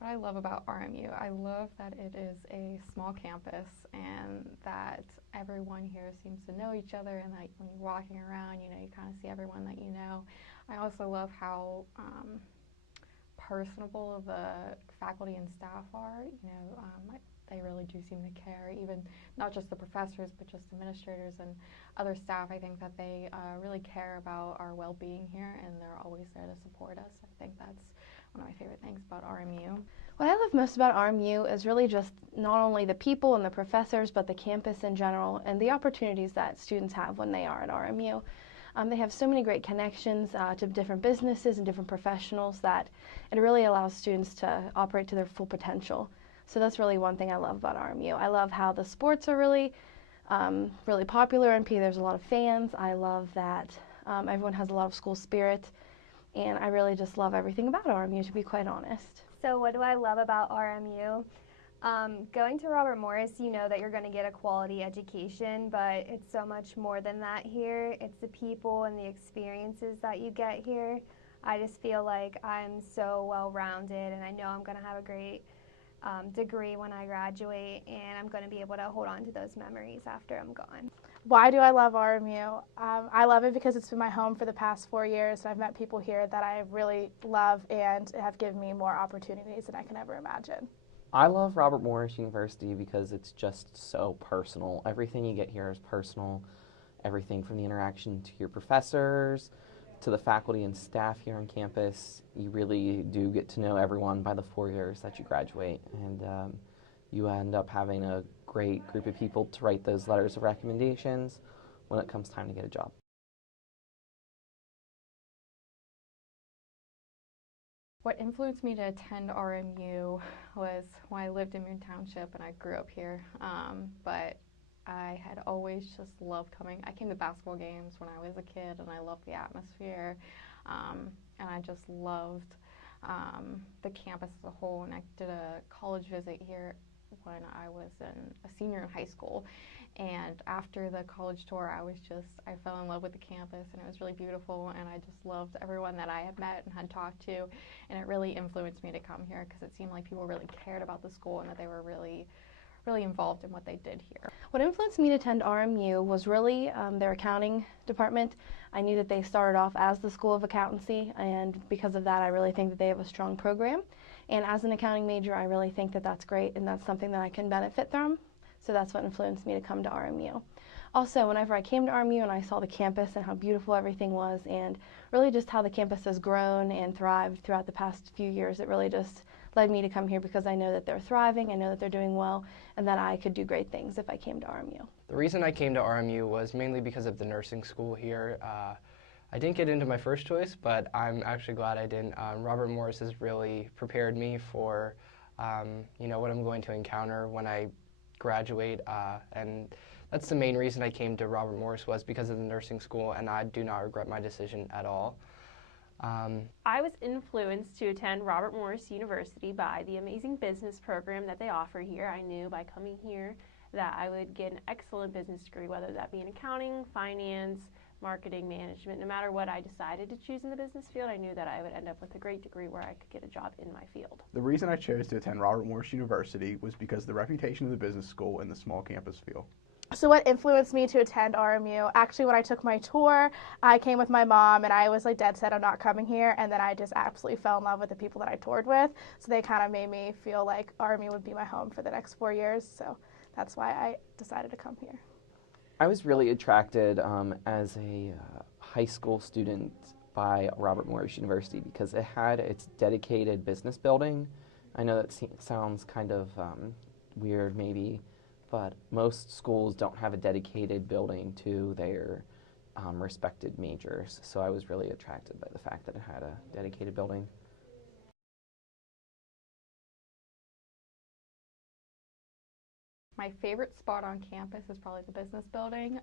What I love about RMU, I love that it is a small campus and that everyone here seems to know each other, and that when you're walking around, you kind of see everyone that you know. I also love how personable the faculty and staff are. They really do seem to care, even not just the professors, but just administrators and other staff. I think that they really care about our well-being here, and they're always there to support us. I think that's one of my favorite things about RMU. What I love most about RMU is really just not only the people and the professors, but the campus in general and the opportunities that students have when they are at RMU. They have so many great connections to different businesses and different professionals that it really allows students to operate to their full potential. So that's really one thing I love about RMU. I love how the sports are really popular in P. There's a lot of fans. I love that everyone has a lot of school spirit, and I really just love everything about RMU, to be quite honest. So what do I love about RMU? Going to Robert Morris, you know that you're going to get a quality education, but it's so much more than that here. It's the people and the experiences that you get here. I just feel like I'm so well-rounded, and I know I'm going to have a great degree when I graduate, and I'm going to be able to hold on to those memories after I'm gone. Why do I love RMU? I love it because it's been my home for the past 4 years. I've met people here that I really love and have given me more opportunities than I can ever imagine. I love Robert Morris University because it's just so personal. Everything you get here is personal. Everything from the interaction to your professors, to the faculty and staff here on campus. You really do get to know everyone by the 4 years that you graduate, and you end up having a great group of people to write those letters of recommendations when it comes time to get a job. What influenced me to attend RMU was when I lived in Moon Township and I grew up here, but I had always just loved coming. I came to basketball games when I was a kid, and I loved the atmosphere, and I just loved the campus as a whole. And I did a college visit here when I was a senior in high school, and after the college tour, I fell in love with the campus, and it was really beautiful, and I just loved everyone that I had met and had talked to, and it really influenced me to come here because it seemed like people really cared about the school and that they were really involved in what they did here. What influenced me to attend RMU was really their accounting department. I knew that they started off as the School of Accountancy, and because of that I really think that they have a strong program. And as an accounting major, I really think that that's great, and that's something that I can benefit from. So that's what influenced me to come to RMU. Also, whenever I came to RMU and I saw the campus and how beautiful everything was, and really just how the campus has grown and thrived throughout the past few years, it really just led me to come here because I know that they're thriving, I know that they're doing well, and that I could do great things if I came to RMU. The reason I came to RMU was mainly because of the nursing school here. I didn't get into my first choice, but I'm actually glad I didn't. Robert Morris has really prepared me for what I'm going to encounter when I graduate, and that's the main reason I came to Robert Morris, was because of the nursing school, and I do not regret my decision at all. I was influenced to attend Robert Morris University by the amazing business program that they offer here. I knew by coming here that I would get an excellent business degree, whether that be in accounting, finance, marketing, management. No matter what I decided to choose in the business field, I knew that I would end up with a great degree where I could get a job in my field. The reason I chose to attend Robert Morris University was because of the reputation of the business school and the small campus feel. So what influenced me to attend RMU? Actually, when I took my tour, I came with my mom, and I was like dead set on not coming here, and then I just absolutely fell in love with the people that I toured with. So they kind of made me feel like RMU would be my home for the next 4 years. So that's why I decided to come here. I was really attracted as a high school student by Robert Morris University because it had its dedicated business building. I know that sounds kind of weird maybe, but most schools don't have a dedicated building to their respected majors, so I was really attracted by the fact that it had a dedicated building. My favorite spot on campus is probably the business building.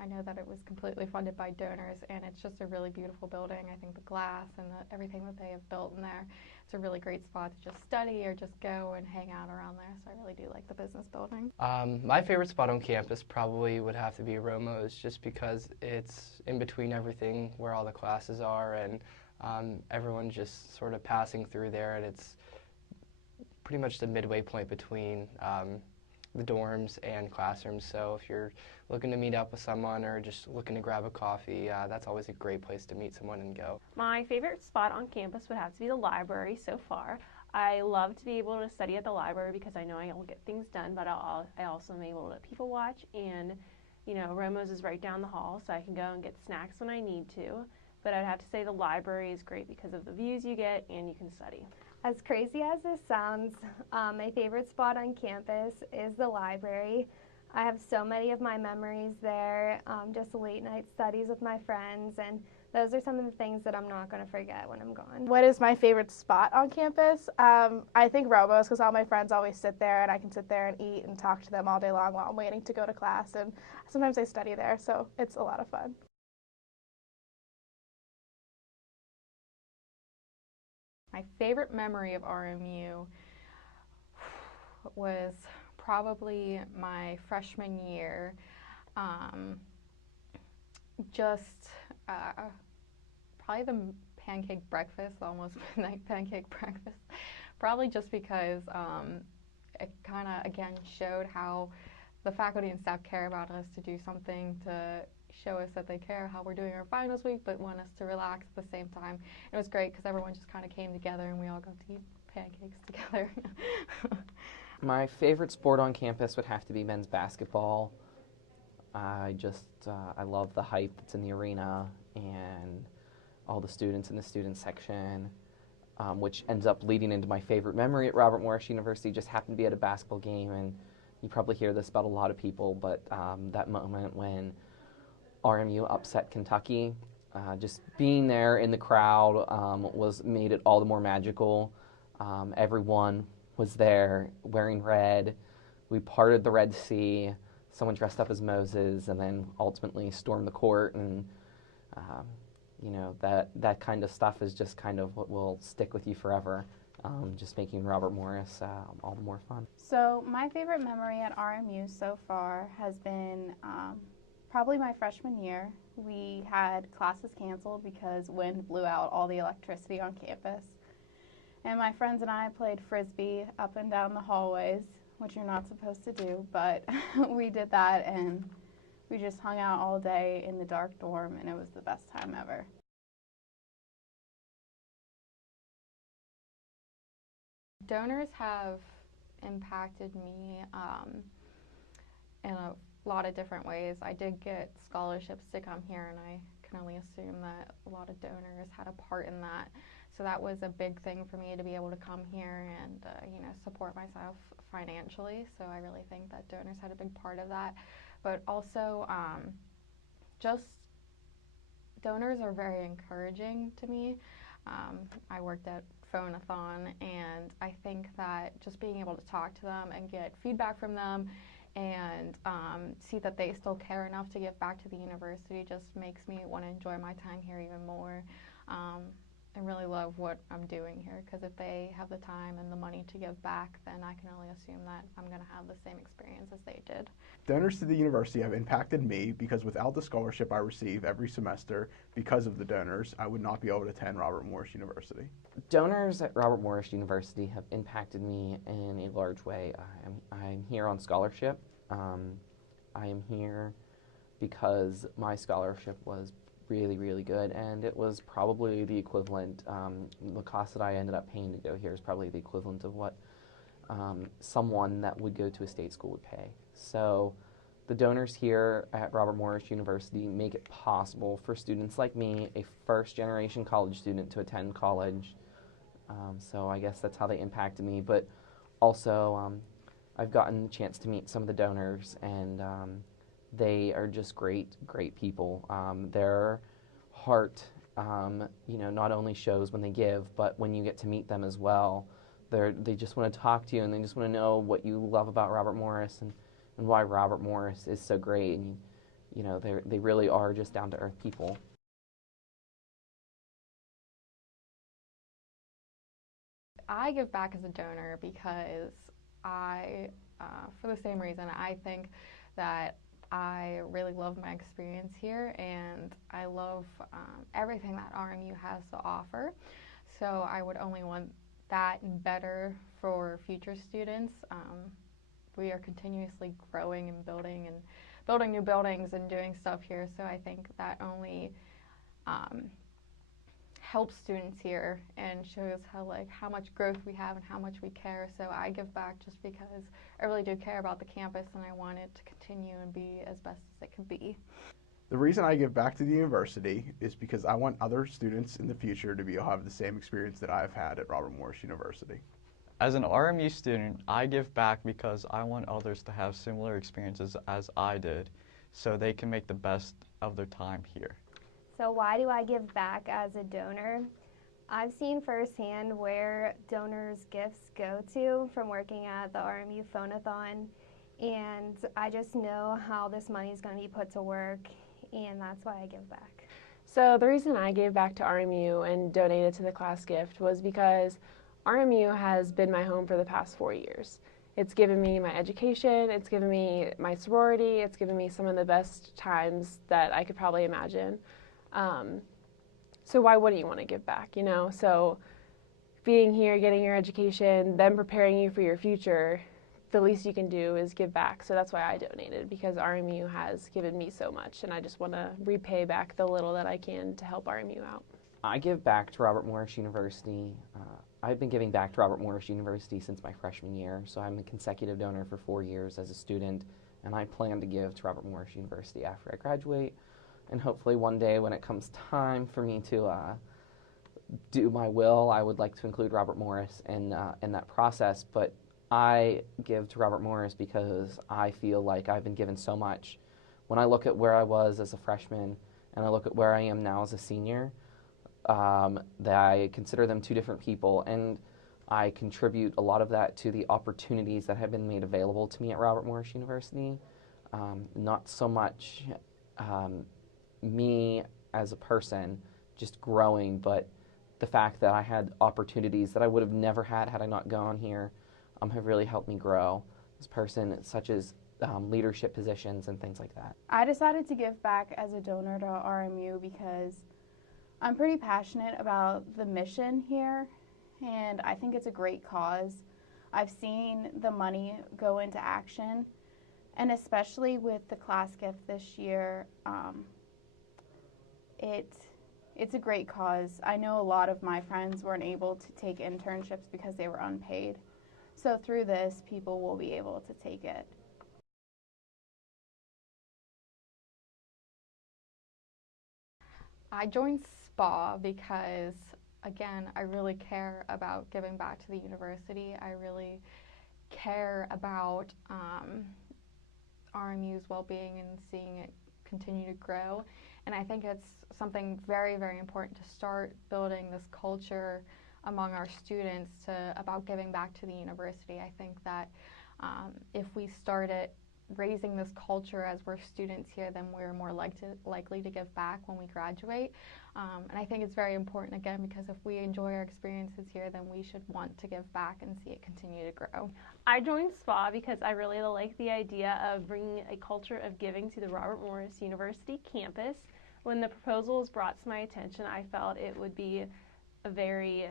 I know that it was completely funded by donors, and it's just a really beautiful building. I think the glass and everything that they have built in there, it's a really great spot to just study or just go and hang out around there, so I really do like the business building. My favorite spot on campus probably would have to be Romo's, just because it's in between everything where all the classes are, and everyone's just sort of passing through there, and it's pretty much the midway point between the dorms and classrooms. So if you're looking to meet up with someone or just looking to grab a coffee, that's always a great place to meet someone and go. My favorite spot on campus would have to be the library so far. I love to be able to study at the library because I know I'll get things done, but I also am able to people watch, and Romo's is right down the hall, so I can go and get snacks when I need to. But I'd have to say the library is great because of the views you get and you can study. As crazy as this sounds, my favorite spot on campus is the library. I have so many of my memories there, just late night studies with my friends, and those are some of the things that I'm not going to forget when I'm gone. What is my favorite spot on campus? I think Romo's, because all my friends always sit there and I can sit there and eat and talk to them all day long while I'm waiting to go to class, and sometimes I study there, so it's a lot of fun. My favorite memory of RMU was probably my freshman year. Probably the pancake breakfast, almost midnight pancake breakfast. Probably just because it kind of, again, showed how the faculty and staff care about us to do something to show us that they care how we're doing our finals week, but want us to relax at the same time. It was great because everyone just kind of came together and we all got to eat pancakes together. My favorite sport on campus would have to be men's basketball. I love the hype that's in the arena and all the students in the student section, which ends up leading into my favorite memory at Robert Morris University. Just happened to be at a basketball game, and you probably hear this about a lot of people, but that moment when RMU upset Kentucky, just being there in the crowd made it all the more magical. Everyone was there wearing red. We parted the Red Sea. Someone dressed up as Moses, and then ultimately stormed the court. And that kind of stuff is just kind of what will stick with you forever. Just making Robert Morris all the more fun. So my favorite memory at RMU so far has been probably my freshman year. We had classes canceled because wind blew out all the electricity on campus. And my friends and I played Frisbee up and down the hallways, which you're not supposed to do, but we did that, and we just hung out all day in the dark dorm, and it was the best time ever. Donors have impacted me in a lot of different ways. I did get scholarships to come here, and I can only assume that a lot of donors had a part in that. So that was a big thing for me to be able to come here and support myself financially. So I really think that donors had a big part of that. But also, just donors are very encouraging to me. I worked at Phone-a-thon, and I think that just being able to talk to them and get feedback from them and see that they still care enough to give back to the university just makes me want to enjoy my time here even more. I really love what I'm doing here, because if they have the time and the money to give back, then I can only assume that I'm going to have the same experience as they did. Donors to the university have impacted me because without the scholarship I receive every semester because of the donors, I would not be able to attend Robert Morris University. Donors at Robert Morris University have impacted me in a large way. I'm here on scholarship. I am here because my scholarship was really, really good, and it was probably the equivalent, the cost that I ended up paying to go here is probably the equivalent of what someone that would go to a state school would pay. So the donors here at Robert Morris University make it possible for students like me, a first-generation college student, to attend college. So I guess that's how they impacted me, but also I've gotten the chance to meet some of the donors, and they are just great, great people. Their heart, not only shows when they give, but when you get to meet them as well. They just want to talk to you, and they just want to know what you love about Robert Morris and why Robert Morris is so great. And they really are just down-to-earth people. I give back as a donor because for the same reason, I think that I really love my experience here, and I love everything that RMU has to offer. So I would only want that and better for future students. We are continuously growing and building new buildings and doing stuff here. So I think that only helps students here and shows how much growth we have and how much we care. So I give back just because I really do care about the campus and I want it to continue and be as best as it can be. The reason I give back to the university is because I want other students in the future to be able to have the same experience that I've had at Robert Morris University. As an RMU student, I give back because I want others to have similar experiences as I did so they can make the best of their time here. So why do I give back as a donor? I've seen firsthand where donors' gifts go to from working at the RMU Phonathon, and I just know how this money is going to be put to work, and that's why I give back. So the reason I gave back to RMU and donated to the class gift was because RMU has been my home for the past 4 years. It's given me my education, it's given me my sorority, it's given me some of the best times that I could probably imagine. So why wouldn't you want to give back, you know? So being here, getting your education, then preparing you for your future, the least you can do is give back. So that's why I donated, because RMU has given me so much, and I just want to repay back the little that I can to help RMU out. I give back to Robert Morris University. I've been giving back to Robert Morris University since my freshman year, so I'm a consecutive donor for 4 years as a student, and I plan to give to Robert Morris University after I graduate. And hopefully one day when it comes time for me to do my will, I would like to include Robert Morris in that process. But I give to Robert Morris because I feel like I've been given so much. When I look at where I was as a freshman and I look at where I am now as a senior, that I consider them two different people, and I contribute a lot of that to the opportunities that have been made available to me at Robert Morris University. Not so much me as a person just growing, but the fact that I had opportunities that I would have never had I not gone here have really helped me grow as a person, such as leadership positions and things like that. I decided to give back as a donor to RMU because I'm pretty passionate about the mission here, and I think it's a great cause. I've seen the money go into action, and especially with the class gift this year, it's a great cause. I know a lot of my friends weren't able to take internships because they were unpaid. So through this, people will be able to take it. I joined SPA because, again, I really care about giving back to the university. I really care about RMU's well-being and seeing it continue to grow. And I think it's something very, very important to start building this culture among our students about giving back to the university. I think that if we started raising this culture as we're students here, then we're more likely to give back when we graduate. And I think it's very important, again, because if we enjoy our experiences here, then we should want to give back and see it continue to grow. I joined SPA because I really like the idea of bringing a culture of giving to the Robert Morris University campus. When the proposal was brought to my attention, I felt it would be a very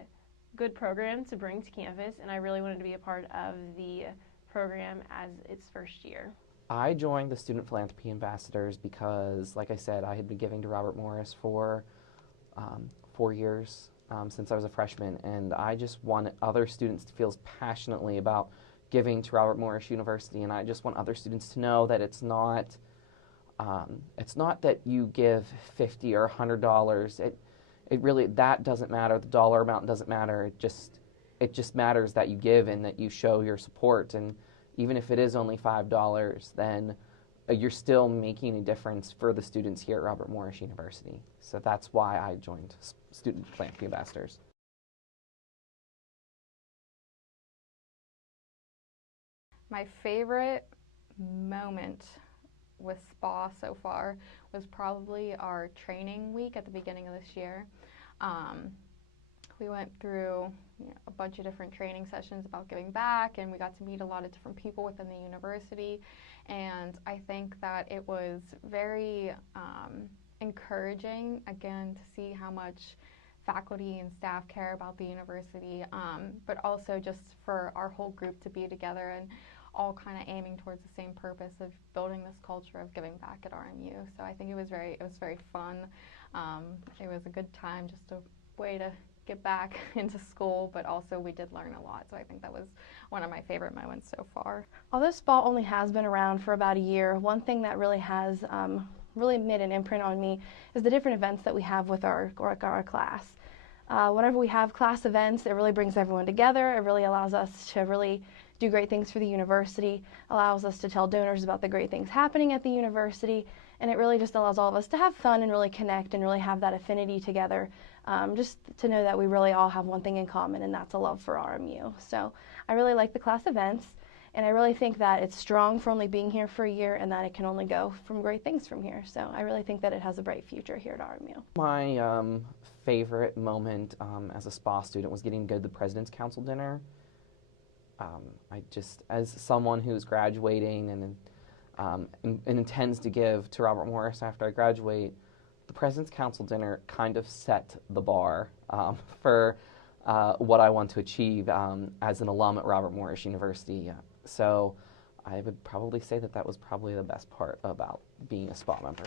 good program to bring to campus, and I really wanted to be a part of the program as its first year. I joined the Student Philanthropy Ambassadors because, like I said, I had been giving to Robert Morris for 4 years since I was a freshman, and I just want other students to feel as passionately about giving to Robert Morris University, and I just want other students to know that it's not that you give $50 or $100. It really, that doesn't matter. The dollar amount doesn't matter. It just matters that you give and that you show your support. And even if it is only $5, then you're still making a difference for the students here at Robert Morris University. So that's why I joined Student Philanthropy Ambassadors. My favorite moment with SPA so far was probably our training week at the beginning of this year. We went through a bunch of different training sessions about giving back, and we got to meet a lot of different people within the university, and I think that it was very encouraging, again, to see how much faculty and staff care about the university, but also just for our whole group to be together and all kind of aiming towards the same purpose of building this culture of giving back at RMU. So I think it was very fun. It was a good time, just a way to get back into school, but also we did learn a lot. So I think that was one of my favorite moments so far. Although SPA only has been around for about a year, one thing that really has really made an imprint on me is the different events that we have with our class. Whenever we have class events, it really brings everyone together. It really allows us to really do great things for the university, allows us to tell donors about the great things happening at the university, and it really just allows all of us to have fun and really connect and really have that affinity together, just to know that we really all have one thing in common, and that's a love for RMU. So I really like the class events, and I really think that it's strong for only being here for a year and that it can only go from great things from here. So I really think that it has a bright future here at RMU. My favorite moment as a SPA student was getting to go to the President's Council dinner. As someone who's graduating and intends to give to Robert Morris after I graduate, the President's Council dinner kind of set the bar for what I want to achieve as an alum at Robert Morris University. So I would probably say that that was probably the best part about being a SPA member.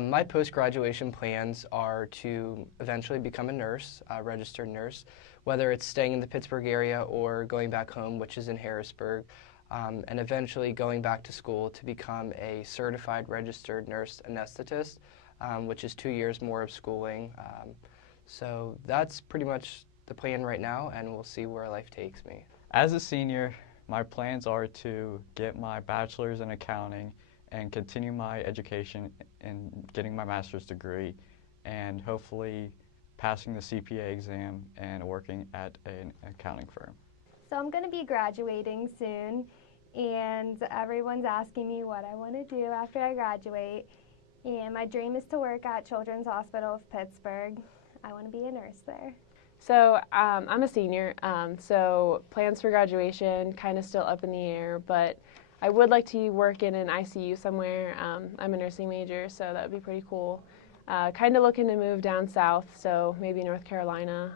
My post-graduation plans are to eventually become a nurse, a registered nurse, whether it's staying in the Pittsburgh area or going back home, which is in Harrisburg, and eventually going back to school to become a certified registered nurse anesthetist, which is 2 years more of schooling. So that's pretty much the plan right now, and we'll see where life takes me. As a senior, my plans are to get my bachelor's in accounting and continue my education in getting my master's degree and hopefully passing the CPA exam and working at an accounting firm. So I'm going to be graduating soon, and everyone's asking me what I want to do after I graduate. And my dream is to work at Children's Hospital of Pittsburgh. I want to be a nurse there. So I'm a senior, so plans for graduation kind of still up in the air, but I would like to work in an ICU somewhere. I'm a nursing major, so that would be pretty cool. Kind of looking to move down south, so maybe North Carolina,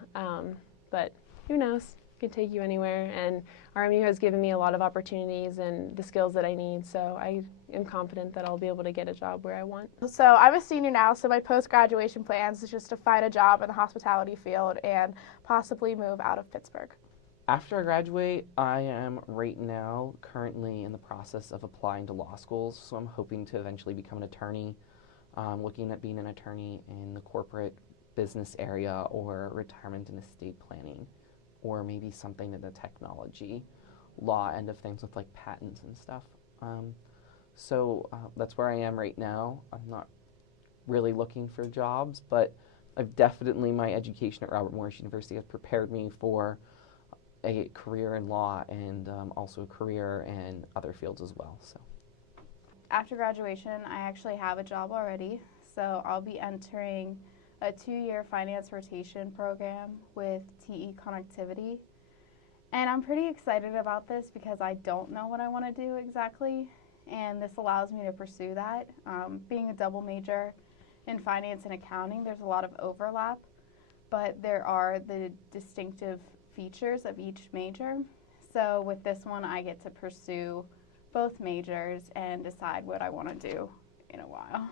but who knows? It can take you anywhere, and RMU has given me a lot of opportunities and the skills that I need, so I am confident that I'll be able to get a job where I want. So I'm a senior now, so my post-graduation plans is just to find a job in the hospitality field and possibly move out of Pittsburgh. After I graduate, I am right now currently in the process of applying to law schools, so I'm hoping to eventually become an attorney, looking at being an attorney in the corporate business area or retirement and estate planning, or maybe something in the technology law end of things with like patents and stuff. So that's where I am right now. I'm not really looking for jobs, but I've definitely, my education at Robert Morris University has prepared me for a career in law and also a career in other fields as well. So After graduation, I actually have a job already, so I'll be entering a 2-year finance rotation program with TE Connectivity. And I'm pretty excited about this because I don't know what I want to do exactly, and this allows me to pursue that. Being a double major in finance and accounting, there's a lot of overlap, but there are the distinctive features of each major. So with this one, I get to pursue both majors and decide what I want to do in a while.